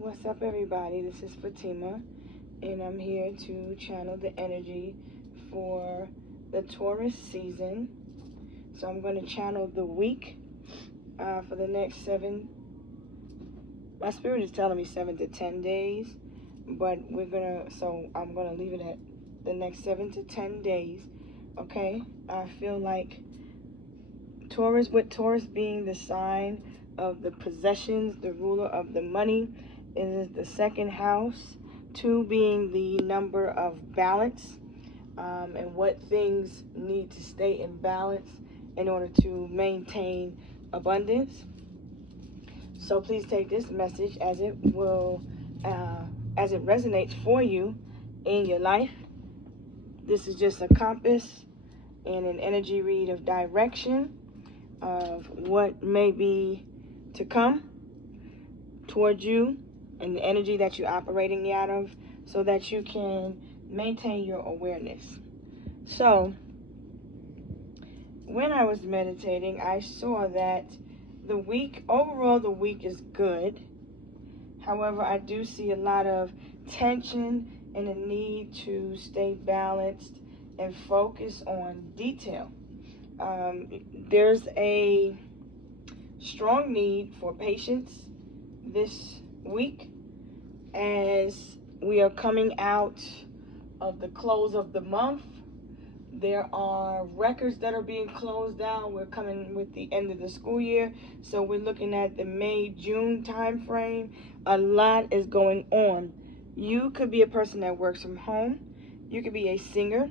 What's up, everybody? This is Fatima, and I'm here to channel the energy for the Taurus season. So I'm going to channel the week for the next 7. My spirit is telling me 7 to 10 days, but I'm gonna leave it at the next 7 to 10 days. Okay, I feel like Taurus, with Taurus being the sign of the possessions, the ruler of the money, it is the second house. 2 being the number of balance, and what things need to stay in balance in order to maintain abundance. So please take this message as it resonates for you in your life. This is just a compass and an energy read of direction of what may be to come towards you and the energy that you're operating out of, so that you can maintain your awareness. So when I was meditating, I saw that overall the week is good. However, I do see a lot of tension and a need to stay balanced and focus on detail. There's a strong need for patience this week as we are coming out of the close of the month. There are records that are being closed down. We're coming with the end of the school year, so we're looking at the May-June time frame. A lot is going on. You could be a person that works from home. You could be a singer.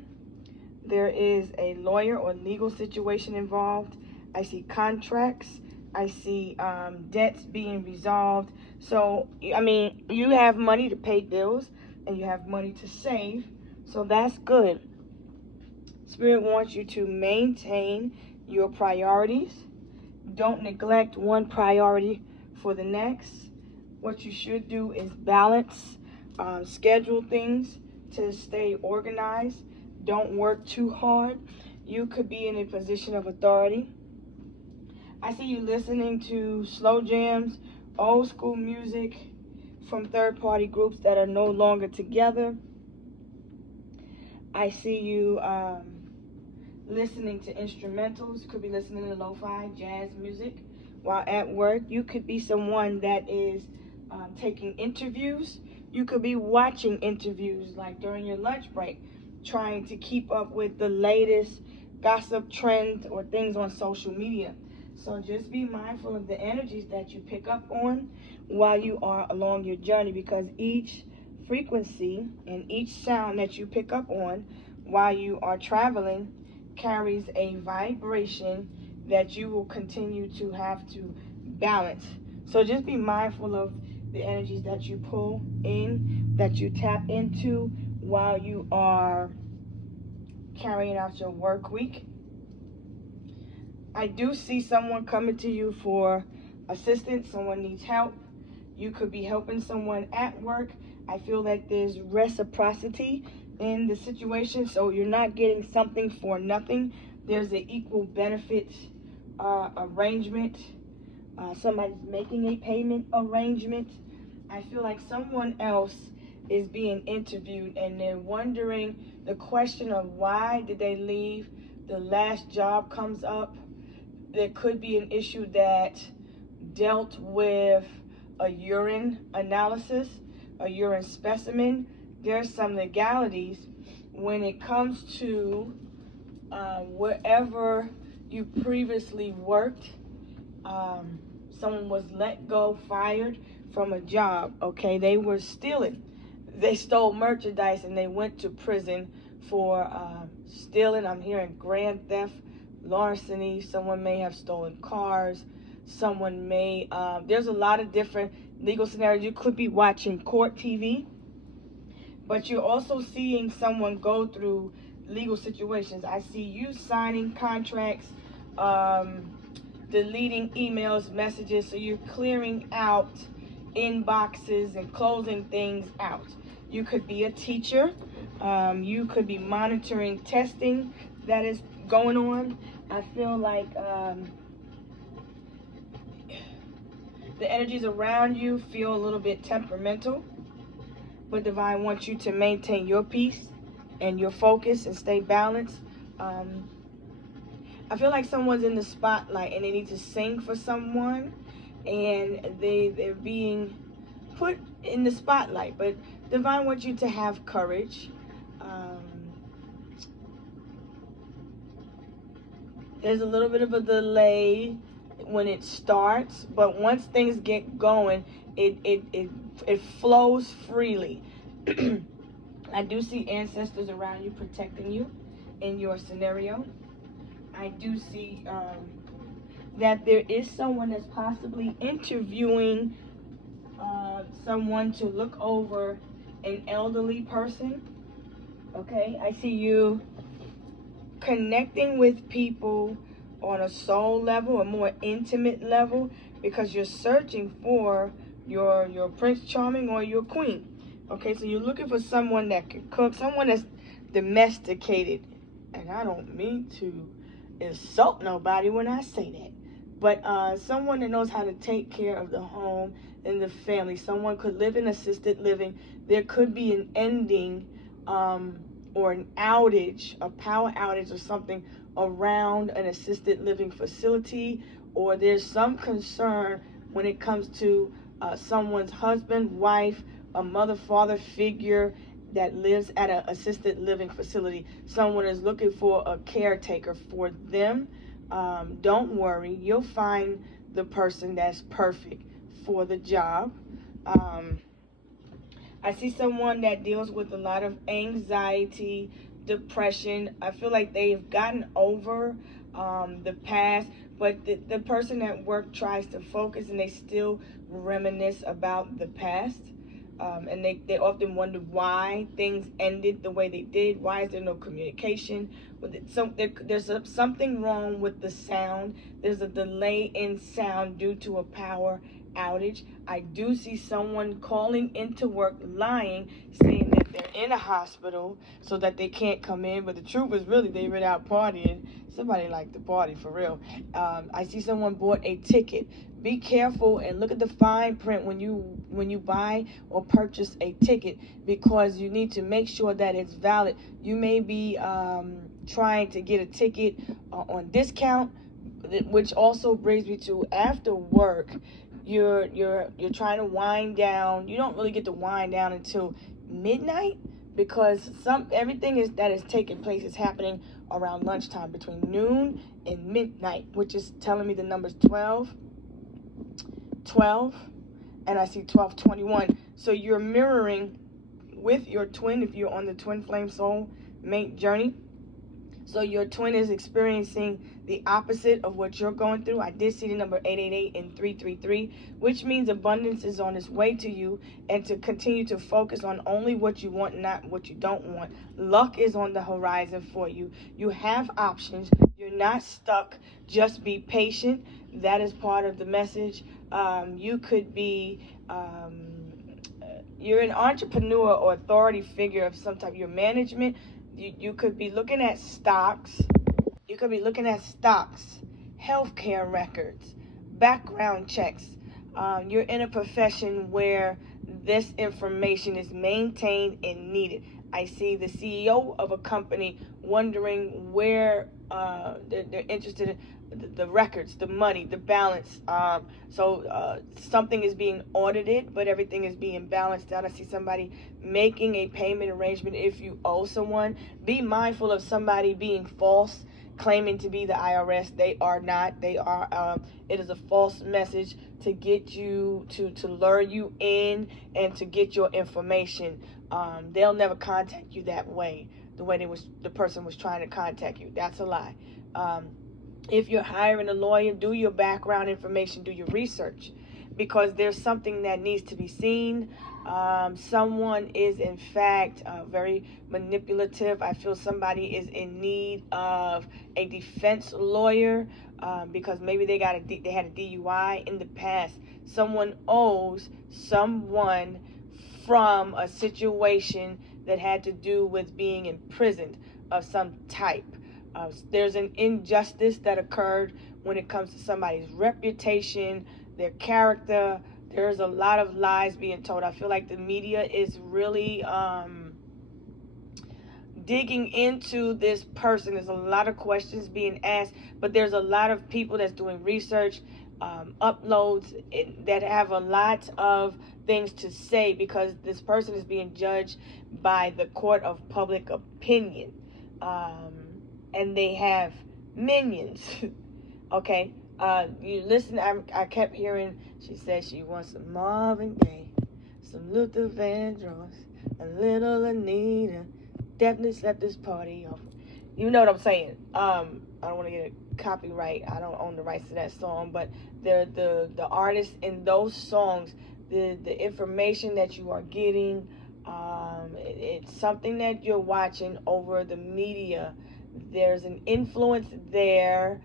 There is a lawyer or legal situation involved. I see contracts. I see debts being resolved. So, I mean, you have money to pay bills and you have money to save. So that's good. Spirit wants you to maintain your priorities. Don't neglect one priority for the next. What you should do is balance, schedule things to stay organized. Don't work too hard. You could be in a position of authority. I see you listening to slow jams, old school music from third-party groups that are no longer together. I see you listening to instrumentals. You could be listening to lo-fi, jazz music while at work. You could be someone that is taking interviews. You could be watching interviews like during your lunch break, trying to keep up with the latest gossip trends or things on social media. So just be mindful of the energies that you pick up on while you are along your journey, because each frequency and each sound that you pick up on while you are traveling carries a vibration that you will continue to have to balance. So just be mindful of the energies that you pull in, that you tap into while you are carrying out your work week. I do see someone coming to you for assistance. Someone needs help. You could be helping someone at work. I feel like there's reciprocity in the situation, so you're not getting something for nothing. There's an equal benefit arrangement. Somebody's making a payment arrangement. I feel like someone else is being interviewed and they're wondering the question of why did they leave. The last job comes up. There could be an issue that dealt with a urine analysis, a urine specimen. There's some legalities when it comes to wherever you previously worked. Someone was let go, fired from a job, okay? They were stealing. They stole merchandise and they went to prison for stealing. I'm hearing grand theft, larceny. Someone may have stolen cars. Someone may, there's a lot of different legal scenarios. You could be watching court TV, but you're also seeing someone go through legal situations. I see you signing contracts, deleting emails, messages, so you're clearing out inboxes and closing things out. You could be a teacher. You could be monitoring testing that is going on. I feel like The energies around you feel a little bit temperamental, but divine wants you to maintain your peace and your focus and stay balanced. I feel like someone's in the spotlight and they need to sing for someone, and they're being put in the spotlight, but divine wants you to have courage. There's a little bit of a delay when it starts, but once things get going, it flows freely. I do see ancestors around you protecting you in your scenario. I do see that there is someone that's possibly interviewing someone to look over an elderly person. Okay, I see you connecting with people on a soul level, a more intimate level, because you're searching for your Prince Charming or your Queen. Okay, so you're looking for someone that can cook, someone that's domesticated. And I don't mean to insult nobody when I say that, but someone that knows how to take care of the home and the family. Someone could live in assisted living. There could be an ending or an outage, a power outage or something around an assisted living facility, or there's some concern when it comes to someone's husband, wife, a mother, father figure that lives at an assisted living facility. Someone is looking for a caretaker for them. Don't worry, you'll find the person that's perfect for the job. I see someone that deals with a lot of anxiety, depression. I feel like they've gotten over the past, but the person at work tries to focus and they still reminisce about the past. And they often wonder why things ended the way they did. Why is there no communication? There's something wrong with the sound. There's a delay in sound due to a power outage. I do see someone calling into work lying, saying that they're in a hospital so that they can't come in, but the truth is really they were out partying. Somebody liked to party for real. I see someone bought a ticket. Be careful and look at the fine print when you buy or purchase a ticket, because you need to make sure that it's valid. You may be trying to get a ticket on discount, which also brings me to after work. You're trying to wind down. You don't really get to wind down until midnight, because everything that is taking place is happening around lunchtime between noon and midnight, which is telling me the numbers 12, and I see 1221. So you're mirroring with your twin if you're on the twin flame soul mate journey. So your twin is experiencing the opposite of what you're going through. I did see the number 888 and 333, which means abundance is on its way to you, and to continue to focus on only what you want, not what you don't want. Luck is on the horizon for you. You have options. You're not stuck. Just be patient. That is part of the message. You could be... you're an entrepreneur or authority figure of some type. Your management. You could be looking at stocks. You could be looking at stocks, healthcare records, background checks. You're in a profession where this information is maintained and needed. I see the CEO of a company wondering where they're interested in the records, the money, the balance. So something is being audited, but everything is being balanced out. I see somebody making a payment arrangement if you owe someone. Be mindful of somebody being false, claiming to be the IRS. They are not. They are. It is a false message to get you to lure you in and to get your information. They'll never contact you that way. The way the person was trying to contact you. That's a lie. If you're hiring a lawyer, do your background information, do your research, because there's something that needs to be seen. Someone is, in fact, very manipulative. I feel somebody is in need of a defense lawyer because maybe they had a DUI in the past. Someone owes someone from a situation that had to do with being imprisoned of some type. There's an injustice that occurred when it comes to somebody's reputation, their character. There's a lot of lies being told. I feel like the media is really digging into this person. There's a lot of questions being asked, but there's a lot of people that's doing research, uploads that have a lot of things to say, because this person is being judged by the court of public opinion, and they have minions. Okay, you listen. I kept hearing. She said she wants some Marvin Gaye, some Luther Vandross, a little Anita. Definitely set this party off. You know what I'm saying? I don't want to get a copyright. I don't own the rights to that song, but the artists in those songs, the information that you are getting, it's something that you're watching over the media. There's an influence there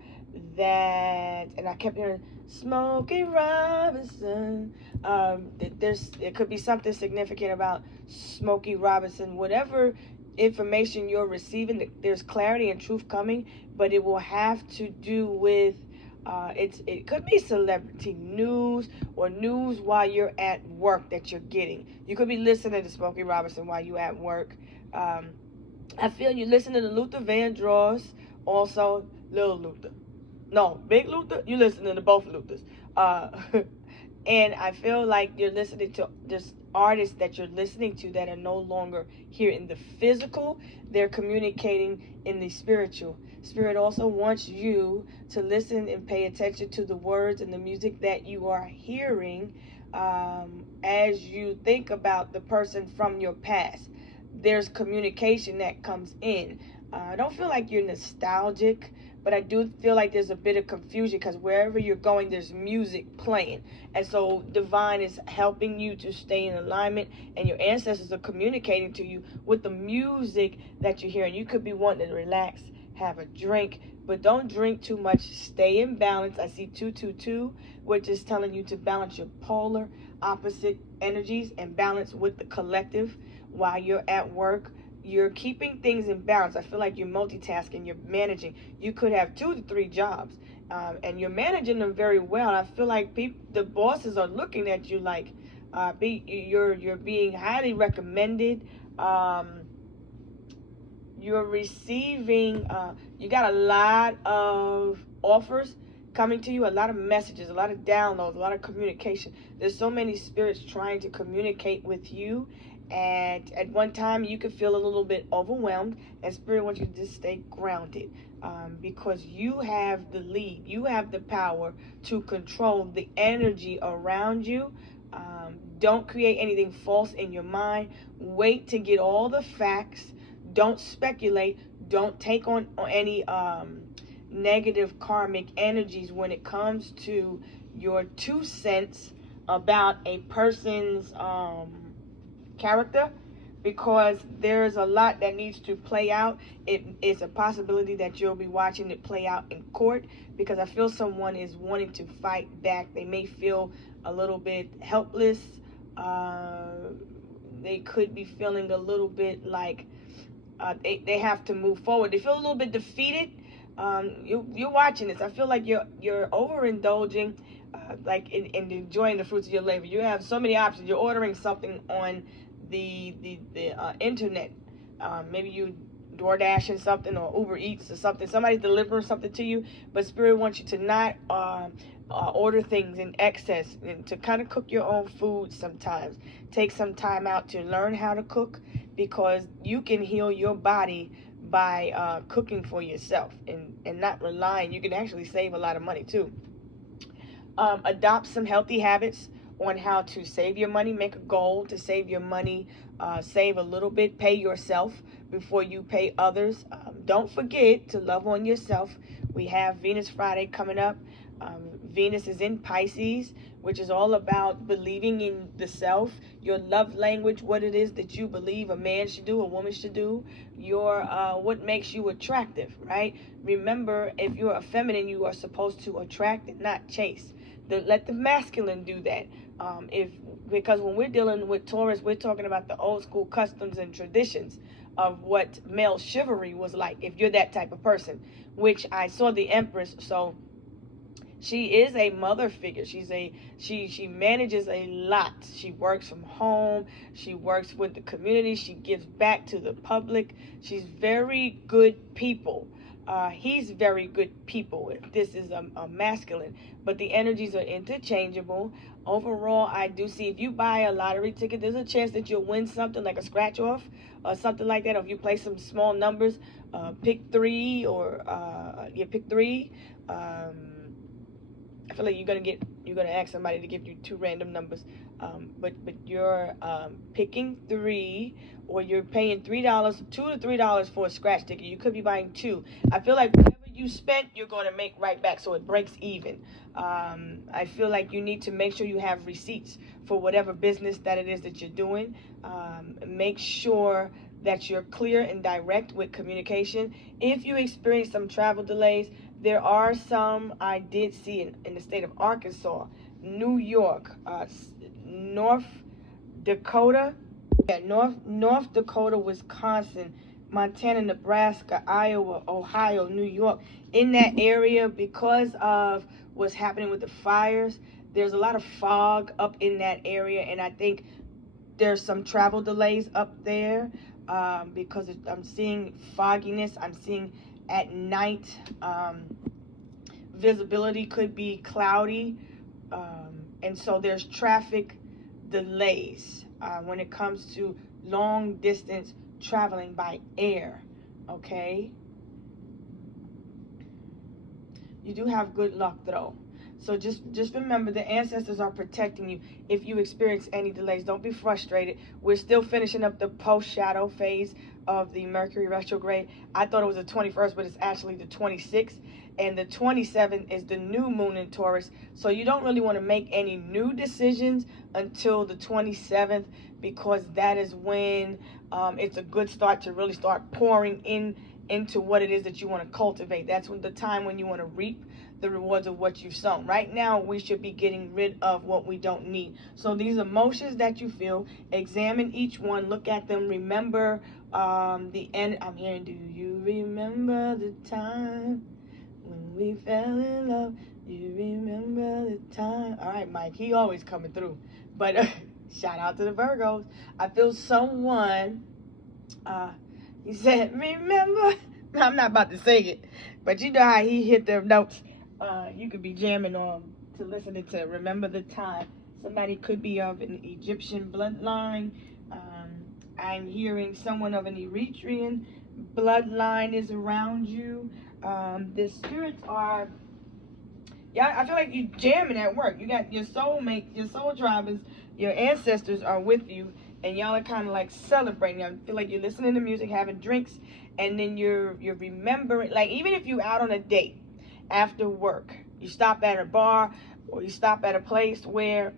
that, and I kept hearing Smokey Robinson. There could be something significant about Smokey Robinson. Whatever information you're receiving, there's clarity and truth coming, but it will have to do with it could be celebrity news or news while you're at work that you're getting. You could be listening to Smokey Robinson while you're at work. I feel you listening to Luther Vandross, also Little Luther. No, Big Luther. You listening to both Luthers. And I feel like you're listening to just artists that you're listening to that are no longer here in the physical. They're communicating in the spiritual. Spirit also wants you to listen and pay attention to the words and the music that you are hearing, as you think about the person from your past. There's communication that comes in. I don't feel like you're nostalgic, but I do feel like there's a bit of confusion, because wherever you're going, there's music playing. And so divine is helping you to stay in alignment, and your ancestors are communicating to you with the music that you're hearing. You could be wanting to relax, have a drink, but don't drink too much. Stay in balance. I see 222, which is telling you to balance your polar opposite energies and balance with the collective while you're at work. You're keeping things in balance. I feel like you're multitasking, you're managing. You could have 2 to 3 jobs, and you're managing them very well. I feel like the bosses are looking at you like you're being highly recommended. You're receiving, you got a lot of offers coming to you, a lot of messages, a lot of downloads, a lot of communication. There's so many spirits trying to communicate with you. And at one time you could feel a little bit overwhelmed, and Spirit wants you to just stay grounded, because you have the lead. You have the power to control the energy around you. Don't create anything false in your mind. Wait to get all the facts. Don't speculate. Don't take on any negative karmic energies when it comes to your 2 cents about a person's character, because there's a lot that needs to play out. It is a possibility that you'll be watching it play out in court, because I feel someone is wanting to fight back. They may feel a little bit helpless. They could be feeling a little bit like they have to move forward. They feel a little bit defeated. You're watching this. I feel like you're overindulging, like in enjoying the fruits of your labor. You have so many options. You're ordering something on the internet. Maybe you DoorDashing something, or Uber Eats or something. Somebody's delivering something to you, but Spirit wants you to not order things in excess, and to kind of cook your own food sometimes. Take some time out to learn how to cook, because you can heal your body by cooking for yourself and not relying. You can actually save a lot of money too. Adopt some healthy habits on how to save your money. Make a goal to save your money. Save a little bit. Pay yourself before you pay others. Don't forget to love on yourself. We have Venus Friday coming up. Venus is in Pisces, which is all about believing in the self, your love language, what it is that you believe a man should do, a woman should do, your what makes you attractive, right? Remember, if you're a feminine, you are supposed to attract and not chase. Let the masculine do that. Because when we're dealing with Taurus, we're talking about the old school customs and traditions of what male chivalry was like, if you're that type of person, which I saw the Empress. So She is a mother figure. She manages a lot. She works from home. She works with the community. She gives back to the public. She's very good people. He's very good people. This is a masculine, but the energies are interchangeable. Overall, I do see if you buy a lottery ticket, there's a chance that you'll win something like a scratch off or something like that. Or if you play some small numbers, pick three or you pick three. I feel like you're gonna ask somebody to give you two random numbers, but you're picking three, or you're paying $3, $2 to $3 for a scratch ticket. You could be buying two. I feel like whatever you spent, you're gonna make right back, so it breaks even. I feel like you need to make sure you have receipts for whatever business that it is that you're doing. Make sure that you're clear and direct with communication. If you experience some travel delays, there are some I did see in the state of Arkansas, New York, North Dakota, North Dakota, Wisconsin, Montana, Nebraska, Iowa, Ohio, New York. In that area, because of what's happening with the fires, there's a lot of fog up in that area, and I think there's some travel delays up there because I'm seeing fogginess. I'm seeing at night visibility could be cloudy, and so there's traffic delays when it comes to long distance traveling by air. Okay, you do have good luck though. So just remember, the ancestors are protecting you. If you experience any delays, don't be frustrated. We're still finishing up the post-shadow phase of the Mercury retrograde. I thought it was the 21st, but it's actually the 26th. And the 27th is the new moon in Taurus. So you don't really want to make any new decisions until the 27th, because that is when it's a good start to really start pouring into what it is that you want to cultivate. That's when the time when you want to reap the rewards of what you've sown. Right now, we should be getting rid of what we don't need. So these emotions that you feel, examine each one, look at them, remember the end. I'm hearing, do you remember the time when we fell in love? Do you remember the time? All right, Mike, he always coming through. But shout out to the Virgos. I feel someone, he said, remember. I'm not about to sing it, but you know how he hit them notes. You could be jamming on to listening to Remember the Time. Somebody could be of an Egyptian bloodline. I'm hearing someone of an Eritrean bloodline is around you. The spirits are, yeah, I feel like you jamming at work. You got your soulmates, your soul drivers, your ancestors are with you, and y'all are kind of like celebrating. I feel like you're listening to music, having drinks, and then you're remembering, like even if you're out on a date after work, you stop at a bar or you stop at a place where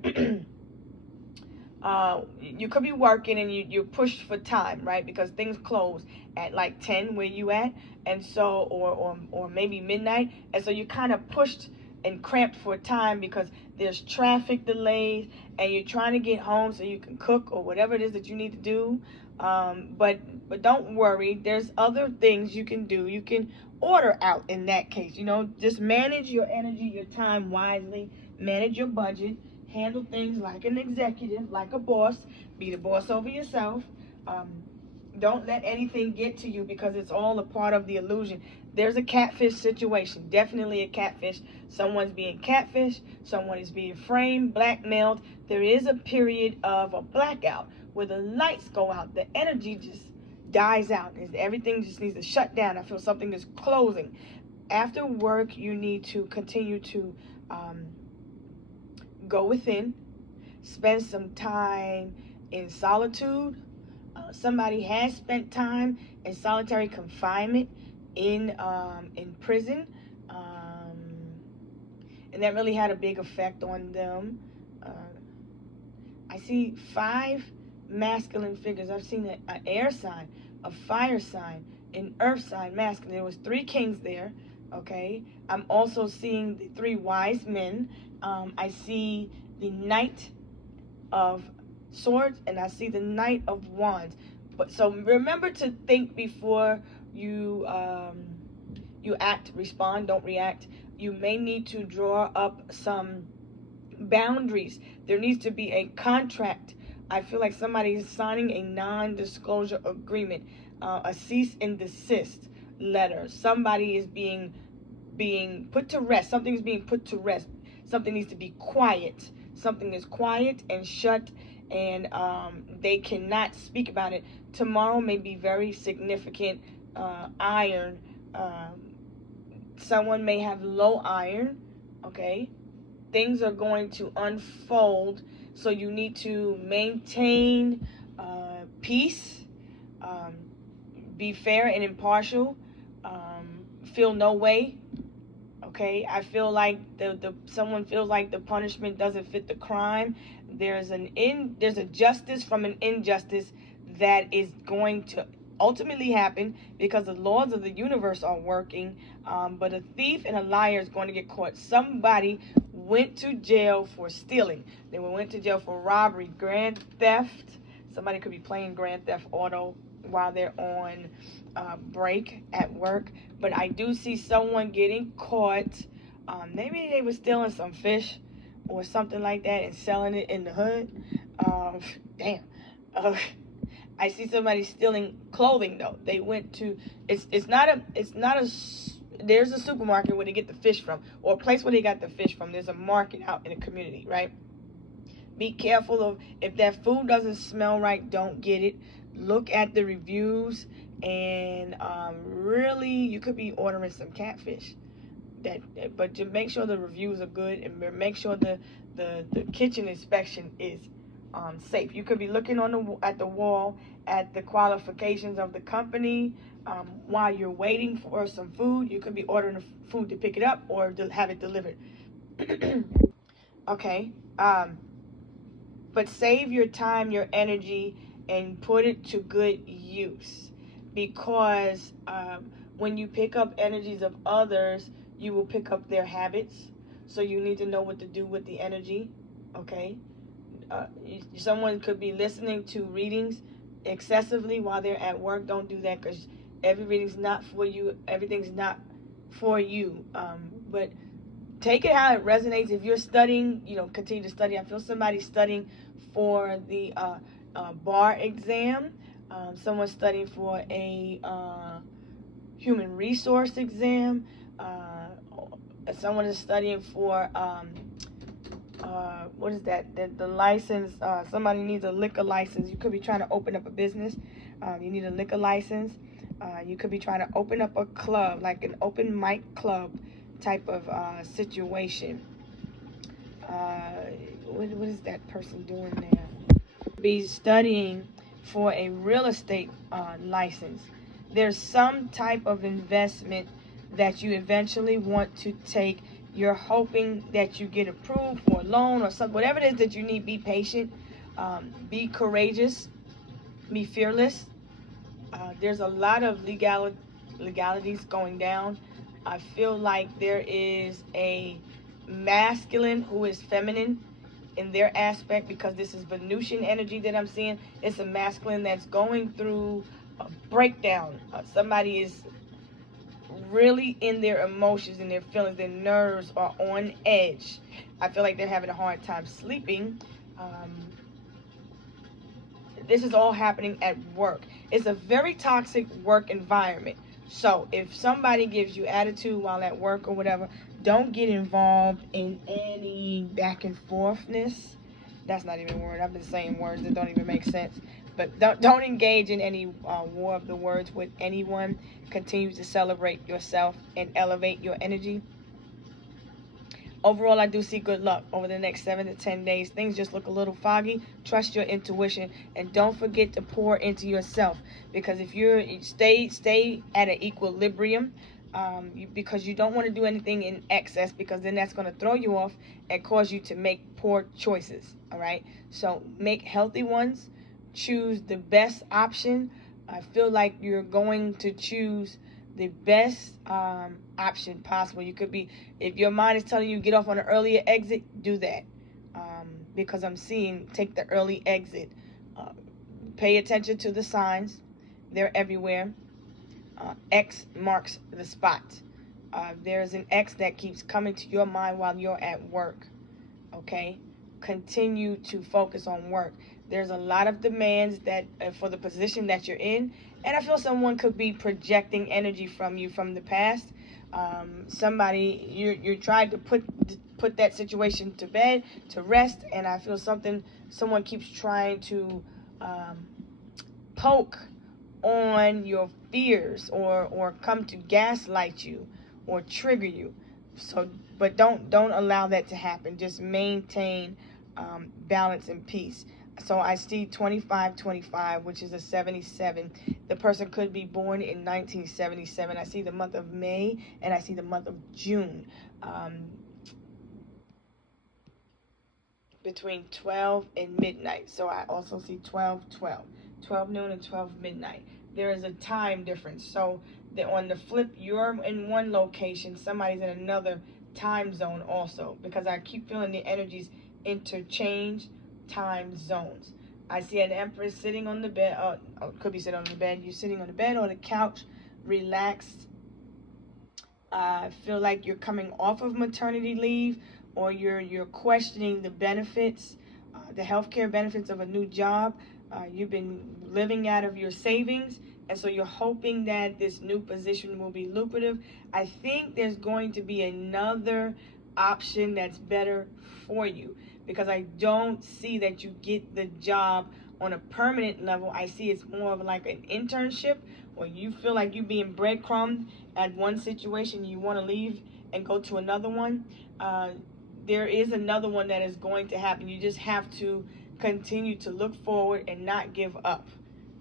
you could be working and you're pushed for time, right? Because things close at like 10 where you at, and so or maybe midnight, and so you're kind of pushed and cramped for time because there's traffic delays and you're trying to get home so you can cook or whatever it is that you need to do. But don't worry, there's other things you can do. You can order out in that case. You know, just manage your energy, your time wisely, manage your budget, handle things like an executive, like a boss, be the boss over yourself. Don't let anything get to you because it's all a part of the illusion. There's a catfish situation, definitely a catfish. Someone's being catfished, someone is being framed, blackmailed. There is a period of a blackout where the lights go out, the energy just dies out. Everything just needs to shut down. I feel something is closing. After work, you need to continue to go within, spend some time in solitude. Somebody has spent time in solitary confinement in prison, and that really had a big effect on them. I see 5 masculine figures. I've seen an air sign, a fire sign, an earth sign, masculine. There was 3 kings there. Okay, I'm also seeing the 3 wise men. I see the Knight of Swords, and I see the Knight of Wands. But so remember to think before you you act, respond, don't react. You may need to draw up some boundaries. There needs to be a contract. I feel like somebody is signing a non-disclosure agreement, a cease and desist letter. Somebody is being put to rest. Something is being put to rest. Something needs to be quiet. Something is quiet and shut, and they cannot speak about it. Tomorrow may be very significant. Iron. Someone may have low iron. Okay, things are going to unfold, so you need to maintain peace, be fair and impartial, feel no way. Okay, I feel like someone feels like the punishment doesn't fit the crime. There's a justice from an injustice that is going to ultimately happen because the laws of the universe are working. But a thief and a liar is going to get caught. Somebody went to jail for stealing. They went to jail for robbery, grand theft. Somebody could be playing Grand Theft Auto while they're on break at work. But I do see someone getting caught. Maybe they were stealing some fish or something like that and selling it in the hood. Damn. I see somebody stealing clothing though. They went to there's a supermarket where they get the fish from, or a place where they got the fish from. There's a market out in the community, right? Be careful of, if that food doesn't smell right, don't get it. Look at the reviews, and really, you could be ordering some catfish. But to make sure the reviews are good, and make sure the kitchen inspection is safe. You could be looking at the wall at the qualifications of the company while you're waiting for some food. You could be ordering the food to pick it up or to have it delivered. Okay. But save your time, your energy, and put it to good use, because when you pick up energies of others, you will pick up their habits. So you need to know what to do with the energy. Okay. Someone could be listening to readings excessively while they're at work. Don't do that, because every reading's not for you. Everything's not for you. But take it how it resonates. If you're studying, continue to study. I feel somebody studying for the bar exam. Someone's studying for a human resource exam. Someone is studying for what is that? The license. Somebody needs a liquor license. You could be trying to open up a business. You need a liquor license. You could be trying to open up a club, like an open mic club type of situation. What is that person doing there? Be studying for a real estate license. There's some type of investment that you eventually want to take. You're hoping that you get approved for a loan or something. Whatever it is that you need, be patient, be courageous, be fearless. There's a lot of legalities going down. I feel like there is a masculine who is feminine in their aspect, because this is Venusian energy that I'm seeing. It's a masculine that's going through a breakdown. Somebody is really in their emotions and their feelings. Their nerves are on edge. I feel like they're having a hard time sleeping. This is all happening at work. It's a very toxic work environment. So if somebody gives you attitude while at work or whatever, don't get involved in any back and forthness. That's not even a word. I've been saying words that don't even make sense. But don't engage in any war of the words with anyone. Continue to celebrate yourself and elevate your energy. Overall, I do see good luck over the next 7 to 10 days. Things just look a little foggy. Trust your intuition, and don't forget to pour into yourself, because if you stay at an equilibrium, because you don't want to do anything in excess, because then that's going to throw you off and cause you to make poor choices. All right, so make healthy ones. Choose the best option. I feel like you're going to choose the best option possible. You could be, if your mind is telling you get off on an earlier exit, do that, because I'm seeing take the early exit. Pay attention to the signs. They're everywhere. X marks the spot. There's an ex that keeps coming to your mind while you're at work. Okay, continue to focus on work. There's a lot of demands that for the position that you're in, and I feel someone could be projecting energy from you from the past. Somebody you're trying to put that situation to bed, to rest, and I feel someone keeps trying to poke on your fears, or come to gaslight you or trigger you. So, but don't allow that to happen. Just maintain balance and peace. So I see 2525, which is a 77. The person could be born in 1977. I see the month of May, and I see the month of June. Between 12 and midnight. So I also see 12 noon and 12 midnight. There is a time difference. So on the flip, you're in one location, somebody's in another time zone also, because I keep feeling the energies interchange time zones. I see an empress sitting on the bed. Could be sitting on the bed. You're sitting on the bed or the couch, relaxed. I feel like you're coming off of maternity leave, or you're questioning the benefits, the healthcare benefits of a new job. You've been living out of your savings, and so you're hoping that this new position will be lucrative. I think there's going to be another option that's better for you, because I don't see that you get the job on a permanent level. I see it's more of like an internship, or you feel like you're being breadcrumbed at one situation, you want to leave and go to another one. There is another one that is going to happen. You just have to continue to look forward and not give up,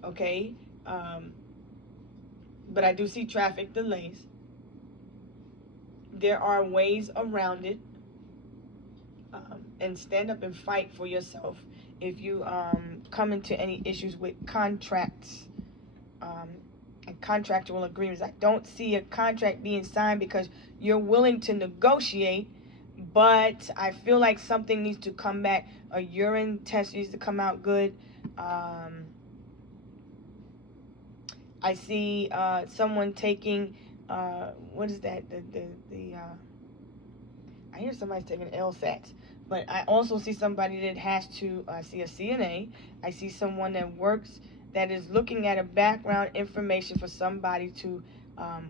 okay? But I do see traffic delays. There are ways around it, and stand up and fight for yourself. If you come into any issues with contracts and contractual agreements, I don't see a contract being signed because you're willing to negotiate, but I feel like something needs to come back. A urine test needs to come out good. I see someone taking, what is that? I hear somebody's taking LSATs, but I also see somebody that has to, I see a CNA. I see someone that works, that is looking at a background information for somebody to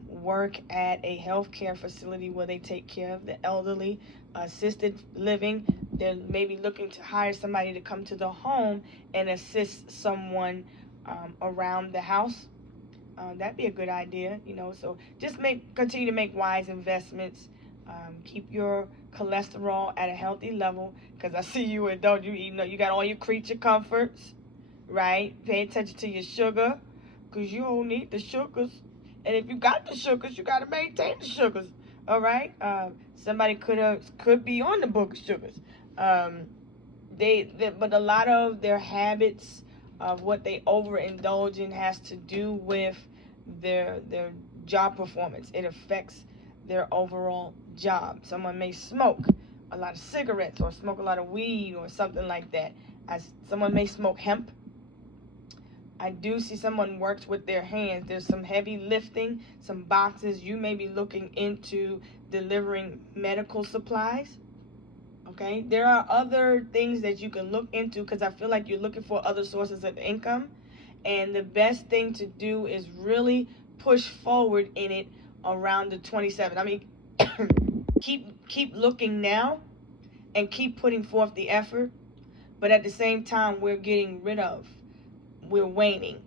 work at a healthcare facility where they take care of the elderly, assisted living. They're maybe looking to hire somebody to come to the home and assist someone around the house. That'd be a good idea, so just continue to make wise investments. Keep your cholesterol at a healthy level, because I see you adult, you got all your creature comforts, right? Pay attention to your sugar, because you don't need the sugars. And if you got the sugars, you got to maintain the sugars, all right? Somebody could be on the book of sugars. But a lot of their habits of what they overindulge in has to do with their job performance. It affects their overall job. Someone may smoke a lot of cigarettes, or smoke a lot of weed, or something like that. Someone may smoke hemp. I do see someone works with their hands. There's some heavy lifting, some boxes. You may be looking into delivering medical supplies. Okay, there are other things that you can look into, because I feel like you're looking for other sources of income. And the best thing to do is really push forward in it around the 27th. I mean, keep looking now and keep putting forth the effort. But at the same time, we're waning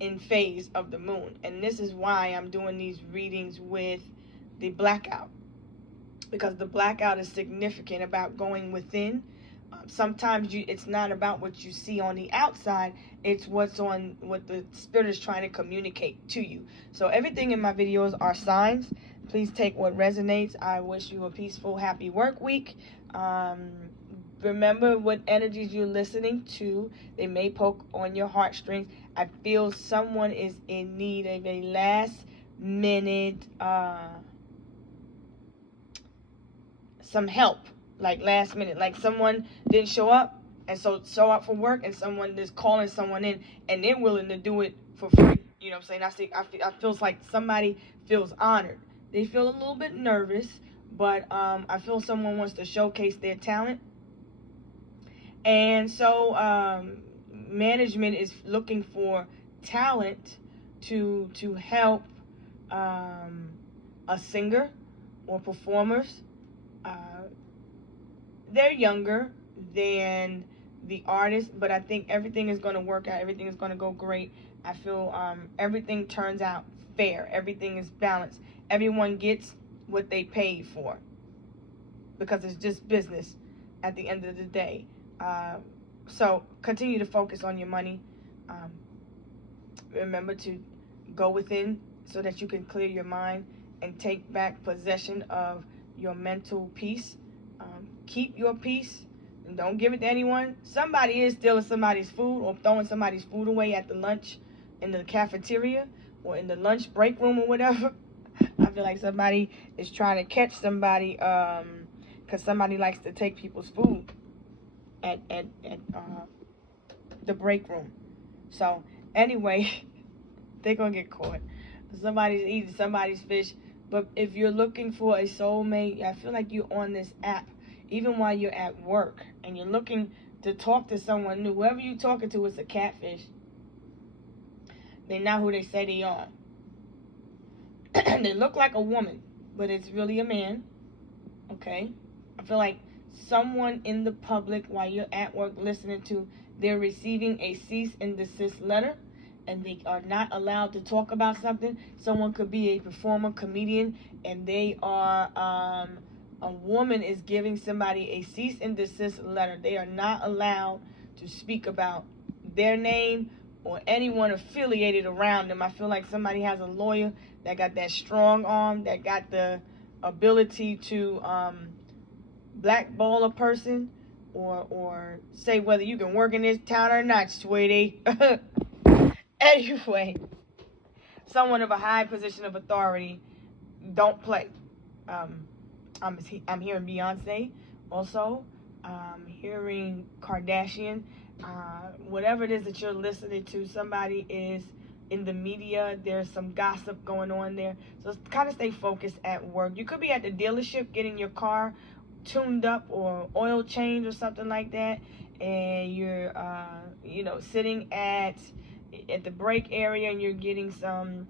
in phase of the moon. And this is why I'm doing these readings with the blackout, because the blackout is significant about going within. Sometimes it's not about what you see on the outside, it's what the spirit is trying to communicate to you. So everything in my videos are signs. Please take what resonates. I wish you a peaceful, happy work week. Remember what energies you're listening to. They may poke on your heartstrings. I feel someone is in need of a last minute some help, like last minute, like someone didn't show up, and so show up for work, and someone is calling someone in, and they're willing to do it for free. You know what I'm saying? I feel like somebody feels honored They feel a little bit nervous, but I feel someone wants to showcase their talent. And so management is looking for talent to help a singer or performers. They're younger than the artist, but I think everything is going to work out. Everything is going to go great. I feel everything turns out fair. Everything is balanced. Everyone gets what they paid for, because it's just business at the end of the day. So continue to focus on your money. Remember to go within so that you can clear your mind and take back possession of your mental peace. Keep your peace and don't give it to anyone. Somebody is stealing somebody's food or throwing somebody's food away at the lunch in the cafeteria or in the lunch break room or whatever. I feel like somebody is trying to catch somebody because somebody likes to take people's food at the break room. So anyway, they're going to get caught. Somebody's eating somebody's fish. But if you're looking for a soulmate, I feel like you're on this app, even while you're at work, and you're looking to talk to someone new. Whoever you're talking to is a catfish. They're not who they say they are. They look like a woman, but it's really a man. Okay? I feel like someone in the public, while you're at work listening to, they're receiving a cease and desist letter, and they are not allowed to talk about something. Someone could be a performer, comedian, and they are, a woman is giving somebody a cease and desist letter. They are not allowed to speak about their name or anyone affiliated around them. I feel like somebody has a lawyer that got that strong arm, that got the ability to blackball a person or say whether you can work in this town or not, sweetie. Anyway, someone of a high position of authority, don't play. I'm hearing Beyonce also. Hearing Kardashian. Whatever it is that you're listening to, somebody is in the media. There's some gossip going on there. So kind of stay focused at work. You could be at the dealership getting your car tuned up or oil change or something like that, and you're sitting at the break area and you're getting some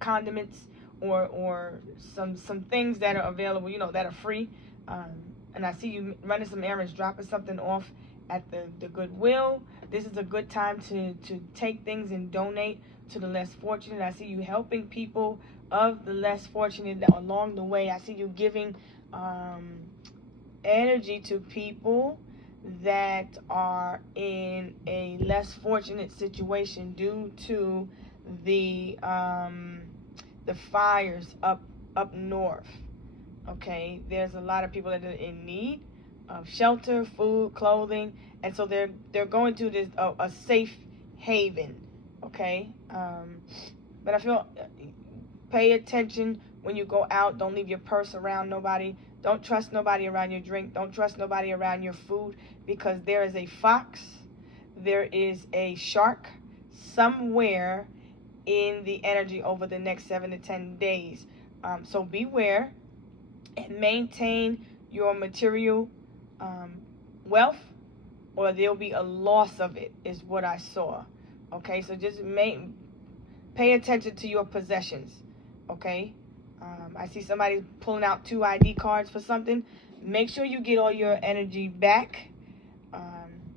condiments or some things that are available, that are free. And I see you running some errands, dropping something off at the Goodwill. This is a good time to take things and donate to the less fortunate. I see you helping people of the less fortunate along the way. I see you giving energy to people that are in a less fortunate situation due to the fires up north. Okay, there's a lot of people that are in need of shelter, food, clothing, and so they're going to this a safe haven. Okay, but I feel pay attention when you go out. Don't leave your purse around nobody. Don't trust nobody around your drink. Don't trust nobody around your food, because there is a fox, there is a shark somewhere in the energy over the next 7 to 10 days. So beware and maintain your material wealth, or there'll be a loss of it, is what I saw. Okay, so just pay attention to your possessions. Okay, I see somebody pulling out 2 ID cards for something. Make sure you get all your energy back.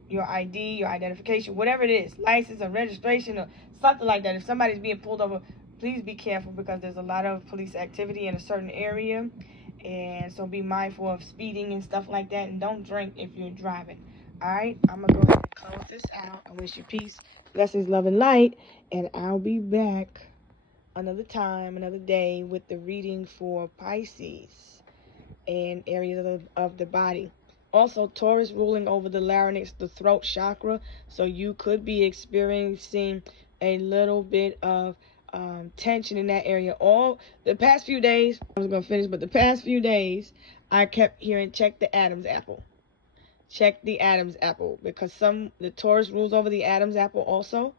Your ID, your identification, whatever it is, license or registration or something like that. If somebody's being pulled over, please be careful, because there's a lot of police activity in a certain area, and so be mindful of speeding and stuff like that, and don't drink if you're driving. Alright, I'm going to go ahead and close this out. I wish you peace, blessings, love, and light, and I'll be back another time, another day with the reading for Pisces and areas of the body. Also, Taurus ruling over the larynx, the throat chakra, so you could be experiencing a little bit of tension in that area. All the past few days, I was going to finish, but the past few days, I kept hearing, check the Adam's apple. Check the Adam's apple, because the Taurus rules over the Adam's apple also,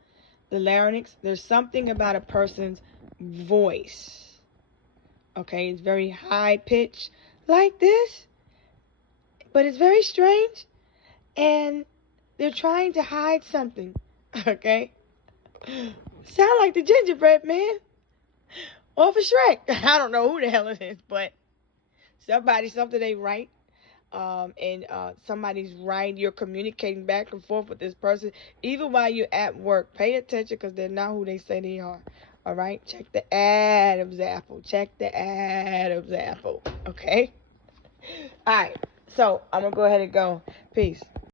the larynx. There's something about a person's voice. Okay, it's very high pitched like this, but it's very strange, and they're trying to hide something. Okay, sound like the gingerbread man off of Shrek. I don't know who the hell it is, but something ain't right. And somebody's right. You're communicating back and forth with this person, even while you're at work. Pay attention, because they're not who they say they are. All right, check the Adam's apple. Check the Adam's apple. Okay. All right. So I'm gonna go ahead and go. Peace.